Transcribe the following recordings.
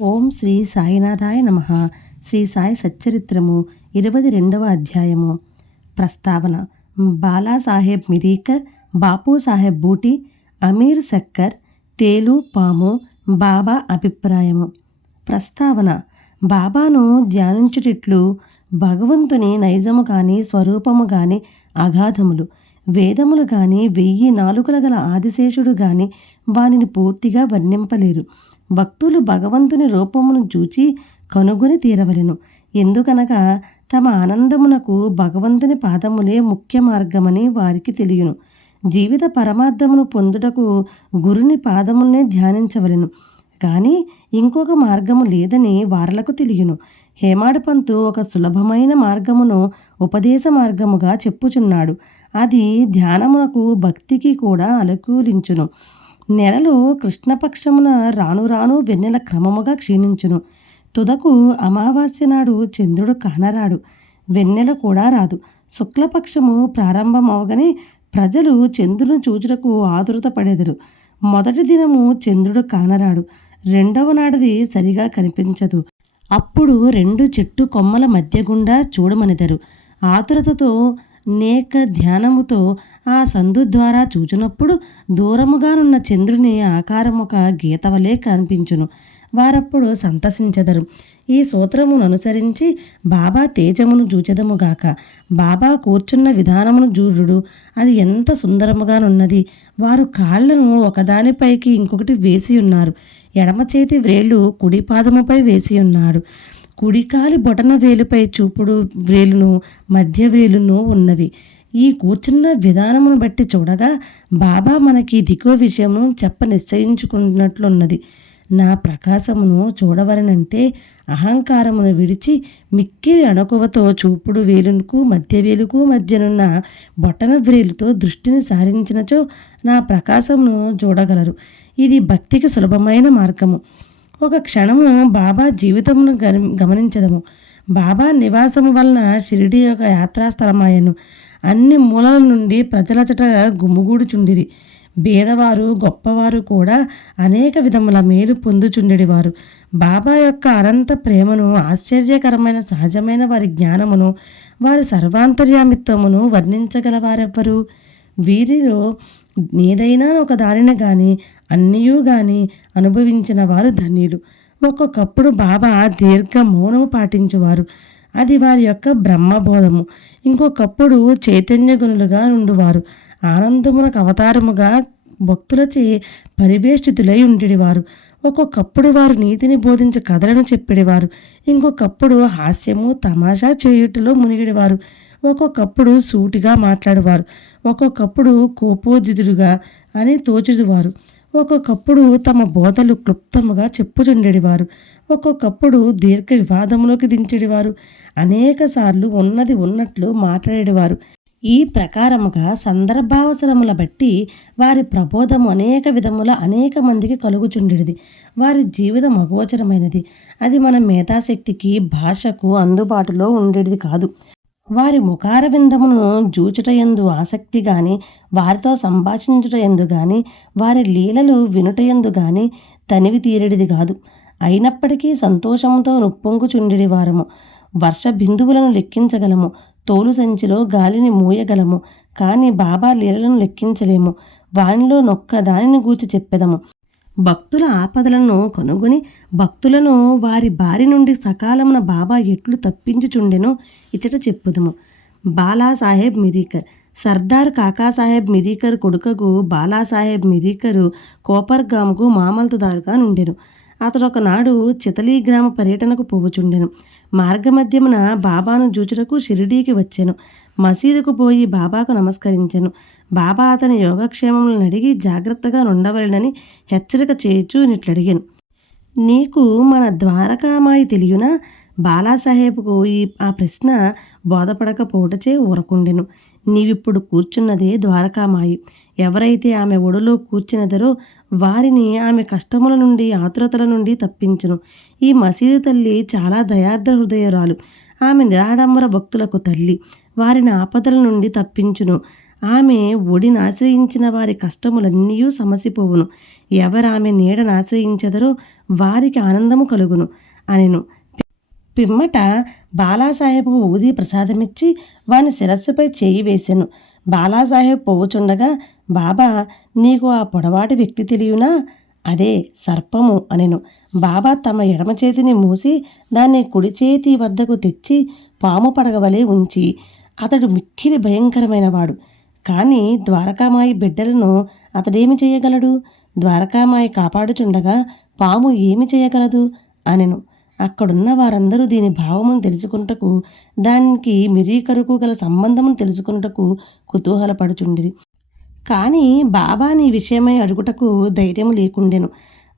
ఓం శ్రీ సాయినాథాయ నమ. శ్రీ సాయి సచ్చరిత్రము ఇరవై రెండవ అధ్యాయము. ప్రస్తావన బాలాసాహెబ్ మిరీకర్ బాపు సాహెబ్ బూటి అమీర్ సక్కర్ తేలు పాము బాబా అభిప్రాయము. ప్రస్తావన బాబాను ధ్యానించుటిట్లు భగవంతుని నైజము కానీ స్వరూపము కానీ అగాధములు వేదములు కానీ వెయ్యి నాలుకల గల ఆదిశేషుడు కానీ వానిని పూర్తిగా వర్ణింపలేరు. భక్తులు భగవంతుని రూపమును చూచి కనుగొని తీరవలెను. ఎందుకనగా తమ ఆనందమునకు భగవంతుని పాదములే ముఖ్య మార్గమని వారికి తెలియను. జీవిత పరమార్థమును పొందుటకు గురుని పాదములనే ధ్యానించవలెను. కానీ ఇంకొక మార్గము లేదని వారలకు తెలియను. హేమాడపంతు ఒక సులభమైన మార్గమును ఉపదేశ మార్గముగా చెప్పుచున్నాడు. అది ధ్యానమునకు భక్తికి కూడా అనుకూలించును. నెలలో కృష్ణపక్షమున రాను రాను వెన్నెల క్రమముగా క్షీణించును. తుదకు అమావాస్య నాడు చంద్రుడు కానరాడు. వెన్నెల కూడా రాదు. శుక్లపక్షము ప్రారంభమవగానే ప్రజలు చంద్రుని చూచుటకు ఆతురత పడెదరు. మొదటి దినము చంద్రుడు కానరాడు. రెండవ నాడది సరిగా కనిపించదు. అప్పుడు రెండు చెట్టు కొమ్మల మధ్య గుండా చూడమనిదరు. ఆతురతతో నేక ధ్యానముతో ఆ సందు ద్వారా చూచినప్పుడు దూరముగానున్న చంద్రుని ఆకారమొక గీత వలె కనిపించును. వారప్పుడు సంతసించెదరు. ఈ సూత్రమును అనుసరించి బాబా తేజమును చూచెదముగాక బాబా కూర్చున్న విధానమును జూరుడు అది ఎంత సుందరముగానున్నది. వారు కాళ్ళను ఒకదానిపైకి ఇంకొకటి వేసి ఉన్నారు ఎడమ చేతి వ్రేళ్ళు కుడి పాదముపై వేసి ఉన్నాడు కుడికాలి బొటన వేలుపై చూపుడు వ్రేలును మధ్య వేలును ఉన్నవి. ఈ కూర్చున్న విధానమును బట్టి చూడగా బాబా మనకి దిగో విషయము చెప్ప నిశ్చయించుకున్నట్లున్నది. నా ప్రకాశమును చూడవలనంటే అహంకారమును విడిచి మిక్కిలి అణకువతో చూపుడు వేలుకు మధ్య వేలుకు మధ్యనున్న బొటన వ్రేలుతో దృష్టిని సారించినచో నా ప్రకాశమును చూడగలరు. ఇది భక్తికి సులభమైన మార్గము. ఒక క్షణము బాబా జీవితమును గమనించదము. బాబా నివాసము వలన షిరిడి యొక్క యాత్రాస్థలమాయను. అన్ని మూలల నుండి ప్రజలచట గుమ్ముగూడుచుండిరి బీదవారు గొప్పవారు కూడా అనేక విధముల మేలు పొందుచుండేవారు బాబా యొక్క అనంత ప్రేమను ఆశ్చర్యకరమైన సహజమైన వారి జ్ఞానమును వారి సర్వాంతర్యామిత్వమును వర్ణించగలవారెవ్వరు? వీరిలో ఏదైనా ఒక దానిని కానీ అన్నీయూ కానీ అనుభవించిన వారు ధన్యులు. ఒక్కొక్కప్పుడు బాబా దీర్ఘ మౌనము పాటించువారు. అది వారి యొక్క బ్రహ్మబోధము. ఇంకొకప్పుడు చైతన్య గుణులుగా ఉండువారు. ఆనందమునకు అవతారముగా భక్తులచే పరివేష్టితులై ఉండేవారు ఒక్కొక్కప్పుడు వారు నీతిని బోధించే కథలను చెప్పేవారు ఇంకొకప్పుడు హాస్యము తమాషా చేయుటలో మునిగిడేవారు. ఒక్కొక్కప్పుడు సూటిగా మాట్లాడేవారు. ఒక్కొక్కప్పుడు కోపోదితుడుగా అని తోచుదువారు. ఒక్కొక్కప్పుడు తమ బోధలు క్లుప్తముగా చెప్పుచుండేవారు ఒక్కొక్కప్పుడు దీర్ఘ వివాదంలోకి దించేవారు అనేక సార్లు ఉన్నది ఉన్నట్లు మాట్లాడేవారు ఈ ప్రకారముగా సందర్భావసరముల బట్టి వారి ప్రబోధము అనేక విధముల అనేక మందికి కలుగుచుండేది వారి జీవితం అగోచరమైనది అది మన మేధాశక్తికి భాషకు అందుబాటులో ఉండేది కాదు. వారి ముఖారవిందమును జూచుటయందు ఆసక్తి గాని వారితో సంభాషించుటయందు గాని వారి లీలలు వినుటయందు గాని తనివి తీరేడిది కాదు అయినప్పటికీ సంతోషంతో నుప్పొంగుచుండెడి వారము. వర్ష బిందువులను లెక్కించగలము. తోలు సంచిలో గాలిని మూయగలము. కానీ బాబా లీలలను లెక్కించలేము. వానిలో నొక్క దానిని గూర్చి చెప్పెదము. భక్తుల ఆపదలను కనుగొని భక్తులను వారి బారి నుండి సకాలమున బాబా ఎట్లు తప్పించుచుండెనో ఇచ్చట చెప్పుదము. బాలాసాహెబ్ మిరీకర్. సర్దార్ కాకాసాహెబ్ మిరీకర్ కొడుకకు బాలాసాహెబ్ మిరీకరు కోపర్గాముకు మామల్తదారుగా నుండెను. అతడు ఒకనాడు చితలీ గ్రామ పర్యటనకు పోవుచుండెను. మార్గమధ్యమున బాబాను జూచుటకు షిరిడీకి వచ్చాను. మసీదుకు పోయి బాబాకు నమస్కరించెను. బాబా అతని యోగక్షేమములను అడిగి జాగ్రత్తగా నుండవలెనని హెచ్చరిక చేయుచు నిట్లడిగాను. నీకు మన ద్వారకామాయి తెలియనా? బాలాసాహెబ్కు ఈ ఆ ప్రశ్న బోధపడకపోవటచే ఊరకుండెను. నీవిప్పుడు కూర్చున్నదే ద్వారకామాయి. ఎవరైతే ఆమె ఒడిలో కూర్చున్నదరో వారిని ఆమె కష్టముల నుండి ఆతురతల నుండి తప్పించును. ఈ మసీదు తల్లి చాలా దయార్థ హృదయరాలు. ఆమె నిరాడంబర భక్తులకు తల్లి. వారిని ఆపదల నుండి తప్పించును. ఆమె ఒడిని ఆశ్రయించిన వారి కష్టములన్నీ సమసిపోవును. ఎవరామె నీడను ఆశ్రయించదరో వారికి ఆనందము కలుగును అనెను. పిమ్మట బాలాసాహెబ్ ఊది ప్రసాదమిచ్చి వాని శిరస్సుపై చేయి వేశాను బాలాసాహెబ్ పోవుచుండగా బాబా నీకు ఆ పొడవాటి వ్యక్తి తెలియనా? అదే సర్పము అనెను. బాబా తమ ఎడమ చేతిని మూసి దాన్ని కుడి చేతి వద్దకు తెచ్చి పాము పడగవలే ఉంచి అతడు మిక్కిలి భయంకరమైనవాడు కానీ ద్వారకామాయి బిడ్డలను అతడేమి చేయగలడు? ద్వారకామాయి కాపాడుచుండగా పాము ఏమి చేయగలదు? అనెను. అక్కడున్న వారందరూ దీని భావమును తెలుసుకుంటకు దానికి మిరీకరుకు గల సంబంధమును తెలుసుకుంటకు కుతూహలపడుచుండిరి. కానీ బాబా నీ విషయమై అడుగుటకు ధైర్యం లేకుండెను.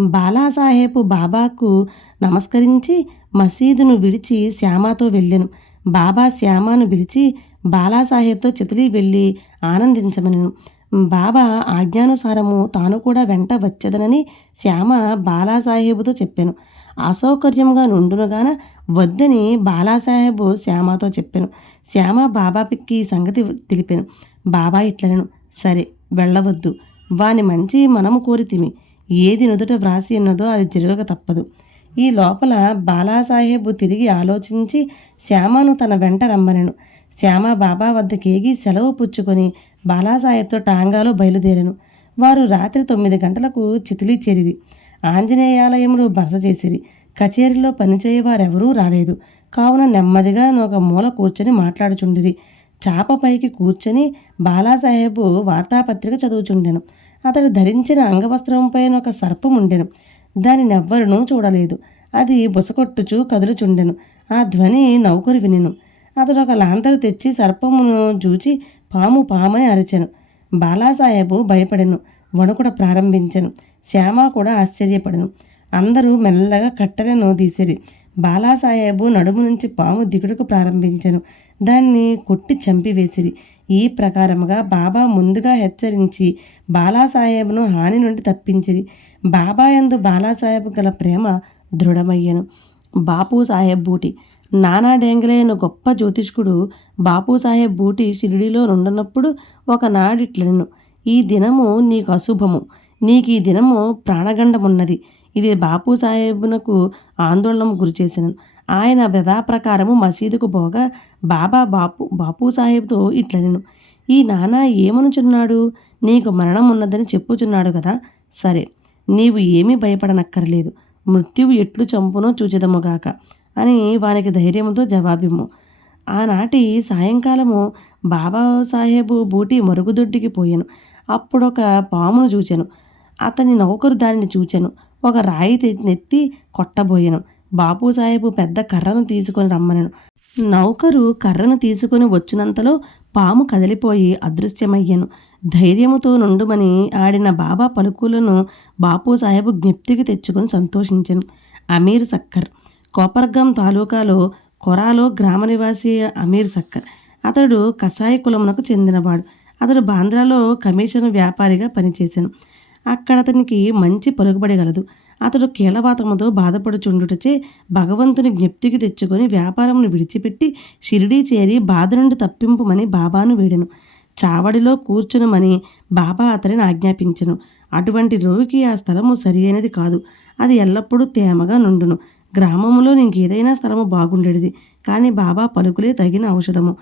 బాలాసాహెబ్ బాబాకు నమస్కరించి మసీదును విడిచి శ్యామాతో వెళ్ళెను. బాబా శ్యామాను పిలిచి బాలాసాహెబ్తో చితిలి వెళ్ళి ఆనందించమనెను బాబా ఆజ్ఞానుసారము తాను కూడా వెంట వచ్చేదనని శ్యామ బాలాసాహెబుతో చెప్పాను. అసౌకర్యంగా నుండునుగాన వద్దని బాలాసాహెబు శ్యామతో చెప్పాను. శ్యామ బాబాకి పిక్కి సంగతి తెలిపాను. బాబా ఇట్లనను. సరే వెళ్ళవద్దు. వాని మంచి మనము కోరితిమి ఏది నుదుట వ్రాసి ఉన్నదో అది జరగక తప్పదు. ఈ లోపల బాలాసాహెబ్ తిరిగి ఆలోచించి శ్యామను తన వెంట రమ్మనెను. శ్యామ బాబా వద్దకేగి సెలవు పుచ్చుకొని బాలాసాహెబ్తో టాంగాలో బయలుదేరాను. వారు రాత్రి తొమ్మిది గంటలకు చితిలి చేరిరి. ఆంజనేయాలయంలో బస చేసిరి. కచేరీలో పనిచేయవారెవరూ రాలేదు. కావున నెమ్మదిగా ఒక మూల కూర్చొని మాట్లాడుచుండిరి. చాప పైకి కూర్చొని బాలాసాహెబు వార్తాపత్రిక చదువుచుండెను. అతడు ధరించిన అంగవస్త్రంపైన ఒక సర్పం ఉండెను దానినెవ్వరునూ చూడలేదు. అది బుసకొట్టుచు కదులుచుండెను. ఆ ధ్వని నౌకరు వినెను. అతడు ఒక లాంతరు తెచ్చి సర్పమును చూచి పాము పామని అరిచెను. బాలాసాహెబు భయపడెను. వణుకుడ ప్రారంభించెను. శ్యామ కూడా ఆశ్చర్యపడెను. అందరూ మెల్లగా కట్టెలను తీసిరి. బాలాసాహెబు నడుము నుంచి పాము దిగుడుకు ప్రారంభించెను. దాన్ని కొట్టి చంపివేసిరి. ఈ ప్రకారముగా బాబా ముందుగా హెచ్చరించి బాలాసాహెబ్ను హాని నుండి తప్పించిరి. బాబా యందు బాలాసాహెబ్ గల ప్రేమ దృఢమయ్యను. బాపు సాహెబ్ బూటి. నానా డేంగలే గొప్ప జ్యోతిష్కుడు బాపు సాహెబ్ బూటి షిరిడిలో నుండనప్పుడు ఒకనాడిట్లను ఈ దినము నీకు అశుభము. నీకు ఈ దినము ప్రాణగండమున్నది. ఇది బాపు సాహెబ్నకు ఆందోళనకు గురిచేసిన. ఆయన ప్రకారము మసీదుకు పోగా బాబా బాపు బాపు సాహెబ్తో ఇట్లనెను ఈ నానా ఏమనుచున్నాడు? నీకు మరణం ఉన్నదని చెప్పుచున్నాడు కదా? సరే నీవు ఏమీ భయపడనక్కర్లేదు. మృత్యువు ఎట్లు చంపునో చూచెదముగాక అని వానికి ధైర్యంతో జవాబిమ్ము. ఆనాటి సాయంకాలము బాబా సాహెబు బూటి మరుగుదొడ్డికి పోయాను. అప్పుడొక పామును చూచాను. అతని నౌకరు దానిని చూచాను. ఒక రాయి నెత్తి కొట్టబోయాను. బాపు సాహెబు పెద్ద కర్రను తీసుకొని రమ్మనను. నౌకరు కర్రను తీసుకుని వచ్చినంతలో పాము కదిలిపోయి అదృశ్యమయ్యాను. ధైర్యముతో నుండుమని ఆడిన బాబా పలుకులను బాపు సాహెబు జ్ఞప్తికి తెచ్చుకొని సంతోషించాను. అమీర్ సక్కర్. కోపర్గం తాలూకాలో కొరాలో గ్రామ నివాసి అమీర్ సక్కర్. అతడు కషాయ కులమునకు చెందినవాడు. అతడు బాంద్రాలో కమిషన్ వ్యాపారిగా పనిచేశాను అక్కడ అతనికి మంచి పలుకుబడి గలదు. అతడు కీలవాతముతో బాధపడుచుండుటచే భగవంతుని జ్ఞప్తికి తెచ్చుకొని వ్యాపారమును విడిచిపెట్టి షిరిడీ చేరి బాధ నుండి తప్పింపుమని బాబాను వేడెను. చావడిలో కూర్చునమని బాబా అతనిని ఆజ్ఞాపించను. అటువంటి రోగికి ఆ స్థలము సరి అయినది కాదు. అది ఎల్లప్పుడూ తేమగా నుండును. గ్రామంలో ఇంకేదైనా స్థలము బాగుండేది కానీ బాబా పలుకులే తగిన ఔషధము.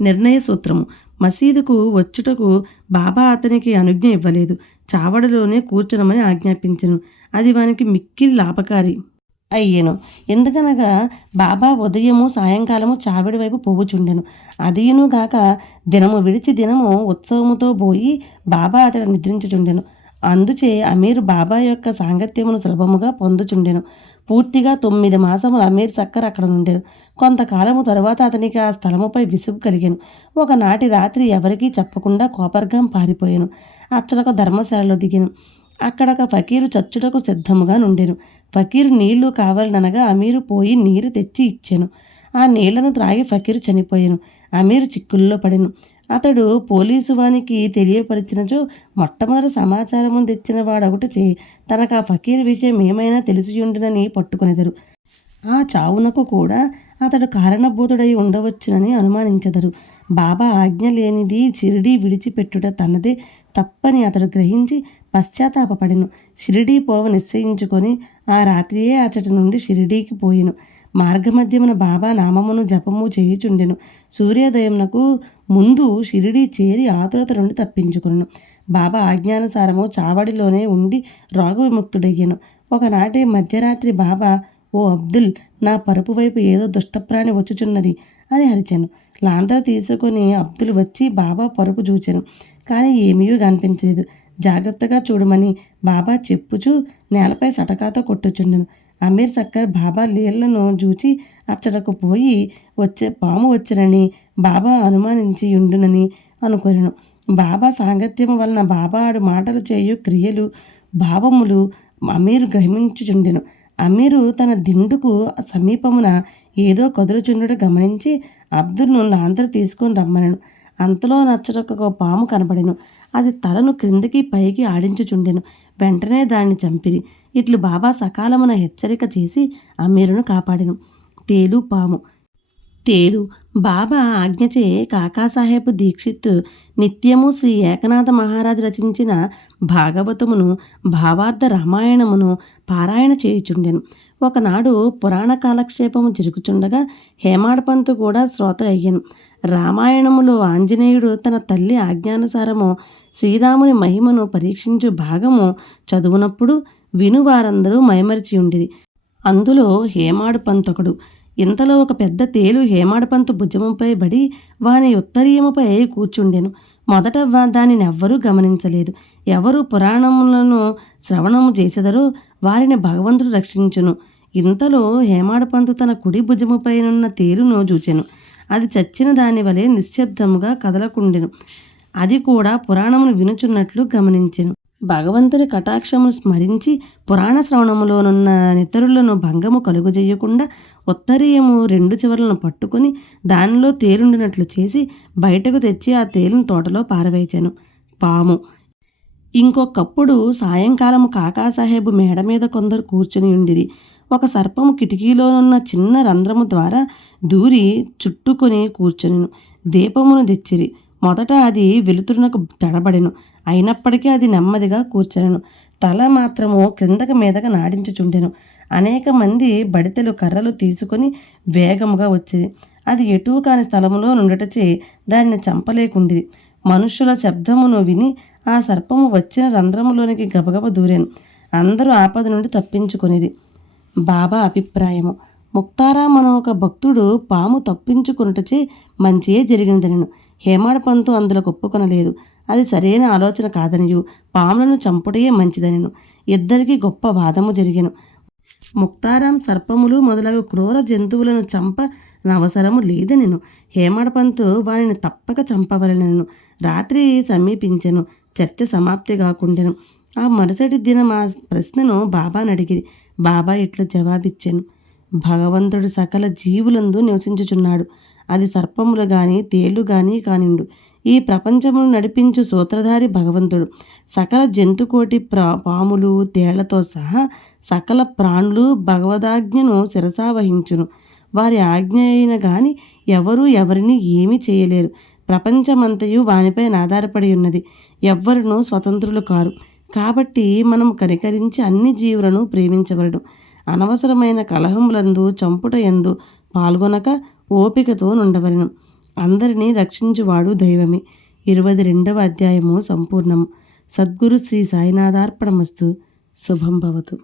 నిర్ణయ సూత్రము మసీదుకు వచ్చుటకు బాబా అతనికి అనుజ్ఞ ఇవ్వలేదు. చావడలోనే కూర్చునమని ఆజ్ఞాపించను. అది వానికి మిక్కిలి లాభకారి అయ్యేను. ఎందుకనగా బాబా ఉదయము సాయంకాలము చావిడి వైపు పోవుచుండెను. అదియును దినము విడిచి దినము ఉత్సవముతో పోయి బాబా అతడు నిద్రించుచుండెను. అందుచే అమీర్ బాబా యొక్క సాంగత్యమును సులభముగా పొందుచుండెను. పూర్తిగా తొమ్మిది మాసములు అమీర్ సక్కర్ అక్కడ నుండెను. కొంతకాలము తరువాత అతనికి ఆ స్థలముపై విసుగు కలిగాను. ఒకనాటి రాత్రి ఎవరికీ చెప్పకుండా కోపర్గం పారిపోయాను. అచ్చడొక ధర్మశాలలో దిగాను. అక్కడ ఒక ఫకీరు చచ్చుటకు సిద్ధముగా నుండెను. ఫకీరు నీళ్ళు కావాలనగా అమీరు పోయి నీరు తెచ్చి ఇచ్చాను. ఆ నీళ్ళను త్రాగి ఫకీరు చనిపోయాను. అమీరు చిక్కుల్లో పడెను. అతడు పోలీసు వానికి తెలియపరిచినచో మొట్టమొదటి సమాచారము తెచ్చిన వాడొకటి తనకు ఆ ఫకీర్ విషయం ఏమైనా తెలిసి ఉండునని పట్టుకొనిదరు. ఆ చావునకు కూడా అతడు కారణభూతుడై ఉండవచ్చునని అనుమానించెదరు. బాబా ఆజ్ఞ లేనిది షిరిడీ విడిచిపెట్టుట తనదే తప్పని అతడు గ్రహించి పశ్చాత్తాపడెను షిరిడీ పోవ నిశ్చయించుకొని ఆ రాత్రియే అతడి నుండి షిరిడీకి పోయెను. మార్గమధ్యమున బాబా నామమును జపము చేయుచుండెను. సూర్యోదయమునకు ముందు షిరిడీ చేరి ఆతురత నుండి తప్పించుకును బాబా ఆజ్ఞానుసారము చావడిలోనే ఉండి రోగ విముక్తుడయ్యెను ఒకనాటి మధ్యరాత్రి బాబా ఓ అబ్దుల్ నా పరుపు వైపు ఏదో దుష్టప్రాణి వచ్చుచున్నది అని అరిచాను లాంతర తీసుకుని అబ్దుల్ వచ్చి బాబా పరుపు చూచాను. కానీ ఏమీ కనిపించలేదు. జాగ్రత్తగా చూడమని బాబా చెప్పుచూ నేలపై సటకాతో కొట్టుచుండెను. అమీర్ సక్కర్ బాబా లీలను చూచి అచ్చటకు పోయి వచ్చే పాము వచ్చినని బాబా అనుమానించి ఉండునని అనుకొనెను. బాబా సాంగత్యము వలన బాబా ఆడు మాటలు చేయు క్రియలు భావములు అమీరు గ్రహించుచుండెను. అమీరు తన దిండుకు సమీపమున ఏదో కదులుచుండడు గమనించి అబ్దుల్ను లాంతరు తీసుకొని రమ్మనను. అంతలో నచ్చటొక్క పాము కనపడెను అది తలను క్రిందికి పైకి ఆడించుచుండెను. వెంటనే దాన్ని చంపిరి. ఇట్లు బాబా సకాలమున హెచ్చరిక చేసి అమీరును కాపాడెను. తేలు పాము. తేలు బాబా ఆజ్ఞచే కాకాసాహెబ్ దీక్షిత్ నిత్యము శ్రీ ఏకనాథ మహారాజు రచించిన భాగవతమును భావార్థ రామాయణమును పారాయణ చేయుచుండెను. ఒకనాడు పురాణ కాలక్షేపము జరుగుచుండగా హేమాడపంతు కూడా శ్రోత అయ్యను. రామాయణములో ఆంజనేయుడు తన తల్లి ఆజ్ఞానుసారము శ్రీరాముని మహిమను పరీక్షించు భాగము చదువునప్పుడు వినువారందరూ మైమరిచి ఉండిరి అందులో హేమాడు పంతొకడు. ఇంతలో ఒక పెద్ద తేలు హేమాడపంతు భుజముపై బడి వాని ఉత్తరీయముపై కూర్చుండెను. మొదట దానిని ఎవ్వరూ గమనించలేదు. ఎవరు పురాణములను శ్రవణము చేసెదరో వారిని భగవంతుడు రక్షించును. ఇంతలో హేమాడపంతు తన కుడి భుజముపైనున్న తేలును చూచెను. అది చచ్చిన దాని వలె నిశ్శబ్దముగా కదలకుండెను. అది కూడా పురాణమును వినుచున్నట్లు గమనించెను. భగవంతుని కటాక్షమును స్మరించి పురాణ శ్రవణములోనున్న నితరులను భంగము కలుగజేయకుండా ఉత్తరీయము రెండు చివరలను పట్టుకొని దానిలో తేలుండినట్లు చేసి బయటకు తెచ్చి ఆ తేలును తోటలో పారవేచాను పాము. ఇంకొకప్పుడు సాయంకాలము కాకాసాహేబు మేడ మీద కొందరు కూర్చుని ఉండిరి. ఒక సర్పము కిటికీలోనున్న చిన్న రంధ్రము ద్వారా దూరి చుట్టుకొని కూర్చొనిను. దీపమును తెచ్చిరి. మొదట అది వెలుతురునకు తడబడెను. అయినప్పటికీ అది నెమ్మదిగా కూర్చొనెను. తల మాత్రము క్రిందకు మీదగా నాడించుచుండెను. అనేక మంది బడితెలు కర్రలు తీసుకొని వేగముగా వచ్చేది అది ఎటూ కాని స్థలములో నుండటచే దాన్ని చంపలేకుండి మనుషుల శబ్దమును విని ఆ సర్పము వచ్చిన రంధ్రములోనికి గబగబ దూరాను. అందరూ ఆపద నుండి తప్పించుకొనిది బాబా అభిప్రాయము. ముక్తారాం అనే ఒక భక్తుడు పాము తప్పించుకున్నటచే మంచియే జరిగినదనను. హేమాడ పంతు అందులో ఒప్పుకొనలేదు. అది సరైన ఆలోచన కాదనియు. పాములను చంపుటే మంచిదనిను. ఇద్దరికి గొప్ప వాదము జరిగెను. ముక్తారాం సర్పములు మొదలగు క్రూర జంతువులను చంప అవసరము లేదనెను. హేమడపంతు వారిని తప్పక చంపవలనను. రాత్రి సమీపించెను. చర్చ సమాప్తి కాకుండెను. ఆ మరుసటి దినం ఆ ప్రశ్నను బాబాను అడిగి బాబా ఇట్లు జవాబిచ్చాను. భగవంతుడు సకల జీవులందు నివసించుచున్నాడు. అది సర్పములు కానీ తేళ్ళు కానీ కానిండు. ఈ ప్రపంచమును నడిపించు సూత్రధారి భగవంతుడు. సకల జంతుకోటి ప్రా పాములు తేళ్ళతో సహా సకల ప్రాణులు భగవదాజ్ఞను శిరసావహించును వారి ఆజ్ఞ అయిన గాని ఎవరూ ఎవరిని ఏమీ చేయలేరు. ప్రపంచమంతయు వానిపై ఆధారపడి ఉన్నది. ఎవ్వరునూ స్వతంత్రులు కారు. కాబట్టి మనం కనికరించి అన్ని జీవులను ప్రేమించవలడు అనవసరమైన కలహములందు చంపుట ఎందు పాల్గొనక ఓపికతో నుండవలను. అందరినీ రక్షించువాడు దైవమే. ఇరవై రెండవ అధ్యాయము సంపూర్ణం. సద్గురు శ్రీ సాయినాథార్పణమస్తు. శుభం భవతు.